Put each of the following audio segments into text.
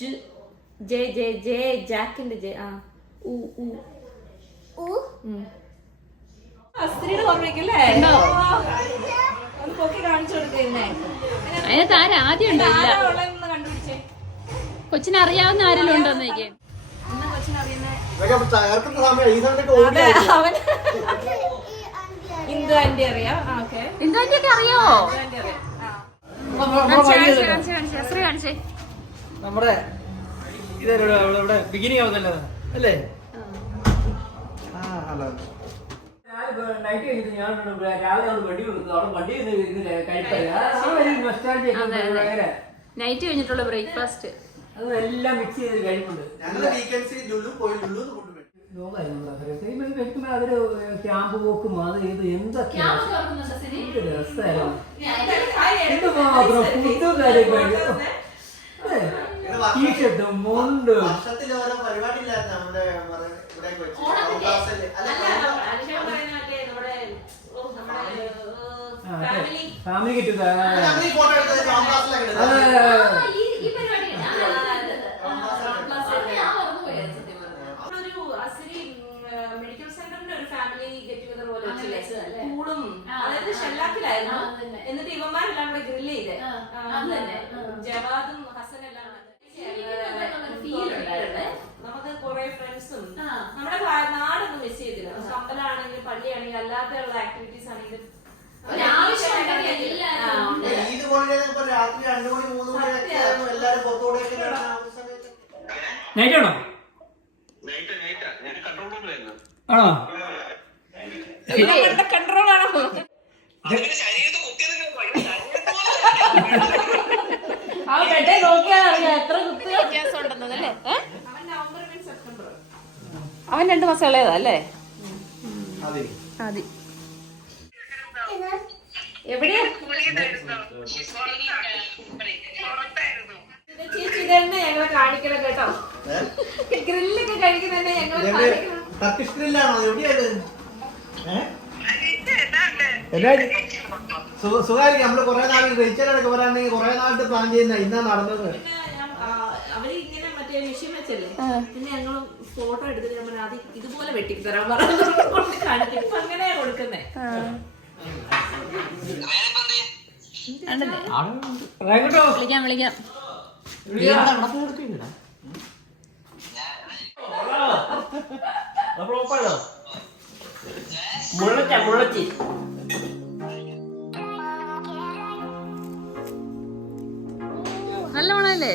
J J J ജാക്കിന്റെ J അസ്ത്രീയുടെ ഓർമ്മയ്ക്കല്ലേ പൊക്കി കാണിച്ചു കൊടുക്കുന്നേ. അതിനകത്ത് ആദ്യം കണ്ടുപിടിച്ചേ. കൊച്ചിനറിയാവുന്ന ആരെങ്കിലും ഉണ്ടോന്ന് ചോദിക്കാൻ. ഇന്ദു ആന്റി അറിയാം. ഇന്ദു ആന്റി ഒക്കെ അറിയാവോ? നമ്മുടെ ഇവിടെ ബിഗിനിങ് ആവുന്നല്ലോ അല്ലേ? നൈറ്റ് കഴിഞ്ഞിട്ട് ഞാൻ രാവിലെ വണ്ടി കൊടുത്തു. അവിടെ വണ്ടി നൈറ്റ് കഴിഞ്ഞിട്ടുള്ള ബ്രേക്ക്ഫാസ്റ്റ് അതെല്ലാം മിക്സ് ചെയ്ത് കഴിപ്പുണ്ട്. അതൊരു ക്യാമ്പ് പോക്കും അത് ഇത് എന്തൊക്കെയാണ് രസമായിരുന്നു. എന്തുമാത്രം ഫുഡും കാര്യങ്ങളും ടീഷർട്ടും മുണ്ടും ഫാമിലി കിട്ടുക. മെഡിക്കൽ സെന്ററിന്റെ ഒരു ഫാമിലി ഗെറ്റ് ടുഗദർ പോലെ സ്കൂളും അതായത് ഷെല്ലാക്കിലായിരുന്നു. എന്നിട്ട് ഇവന്മാരെല്ലാം കൂടെ ഗ്രില്ല് ചെയ്തേ. ജവാദും ഹസനെല്ലാം നമുക്ക് കുറെ ഫ്രണ്ട്സും നമ്മുടെ നാടൊന്നും മിസ് ചെയ്തില്ല. അമ്പലമാണെങ്കിലും പള്ളിയാണെങ്കിലും അല്ലാതെയുള്ള ആക്ടിവിറ്റീസ് ആണെങ്കിലും നൈറ്റാണോ? ആണോ? കൺട്രോൾ ആണോ? അവൻ 2 മാസം ഇളയതാ അല്ലേ? അതെ. എവിടെയാ ചേച്ചി ഇതന്നെ ഞങ്ങളെ കാണിക്കണം കേട്ടോ. ഗ്രില്ലൊക്കെ കഴിക്കുന്നതന്നെ ഞങ്ങളെ കാണിക്കണം. സുഖമായിരിക്കും. നമ്മള് കുറെ നാൾ റീച്ചറൊക്കെ പറയാണെങ്കിൽ കുറെ നാളത്തെ പ്ലാൻ ചെയ്യുന്ന ഇന്നാ നടന്നത്. അവര് ഇങ്ങനെ മറ്റേ മെഷീൻ വെച്ചല്ലേ, പിന്നെ ഞങ്ങള് ഫോട്ടോ എടുത്തിട്ട് ഞാൻ അത് ഇതുപോലെ വെട്ടിത്തരാൻ പറഞ്ഞു കാണിക്കും. ഇപ്പൊ അങ്ങനെയാ കൊടുക്കുന്നേ. വിളിക്കാം. മുള്ളച്ചി നല്ലോണല്ലേ?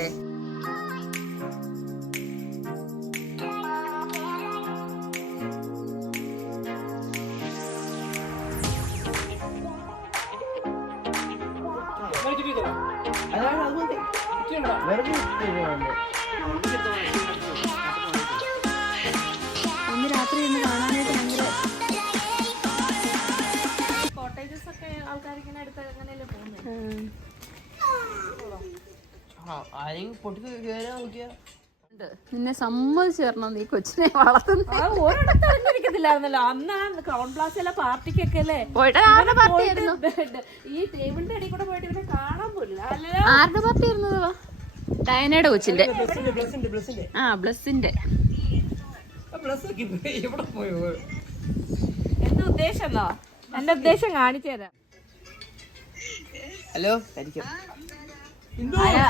ഒന്ന് രാത്രി ഇന്ന് കാണാനായിട്ട് ഭയങ്കര കോട്ടേജസ് ഒക്കെ ആൾക്കാരിങ്ങനെ അടുത്ത് അങ്ങനെയല്ലേ പോകുന്നത്. നിന്നെ സമ്മതിച്ചു തരണം, നീ കൊച്ചിനെ വളർത്തുന്ന ഒരിടത്ത് അറിഞ്ഞിരിക്കത്തില്ലായിരുന്നല്ലോ അന്ന് ക്രൗൺ പ്ലാസയിലെ പാർട്ടിക്കൊക്കെ അല്ലേ ഈ ടേബിളിന്റെ അടിയിൽ കൂടെ പോയിട്ട് ഇവരെ കാണാൻ പോലില്ല. ആരുടെ പാർട്ടി ആയിരുന്നത്? ഡയനയുടെ കൊച്ചിന്റെ. ബ്ലസ്സിന്റെ. എന്താ ഉദ്ദേശം എന്നോ? എന്റെ ഉദ്ദേശം കാണിച്ചു തരാം. ഹലോ,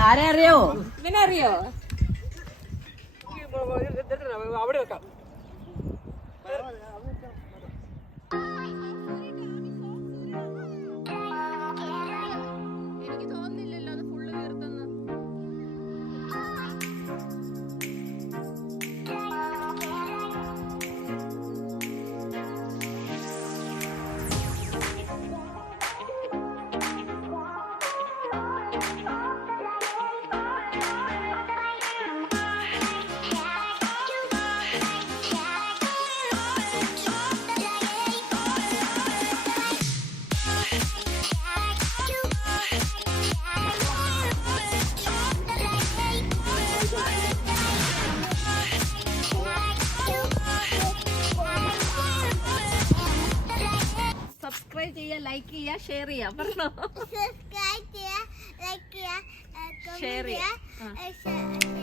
ആരെ അറിയോ? ഇവനെ അറിയോ? അവിടെ വെക്കാം. എനിക്ക് തോന്നുന്നില്ലല്ലോ അത് ഫുള്ള് വീർത്തെന്ന്. സബ്സ്ക്രൈബ് ചെയ്യുക, ലൈക്ക് ചെയ്യുക, ഷെയർ ചെയ്യുക. പറഞ്ഞോ? സബ്സ്ക്രൈബ് ചെയ്യുക, ലൈക്ക് ചെയ്യുക, ഷെയർ ചെയ്യുക.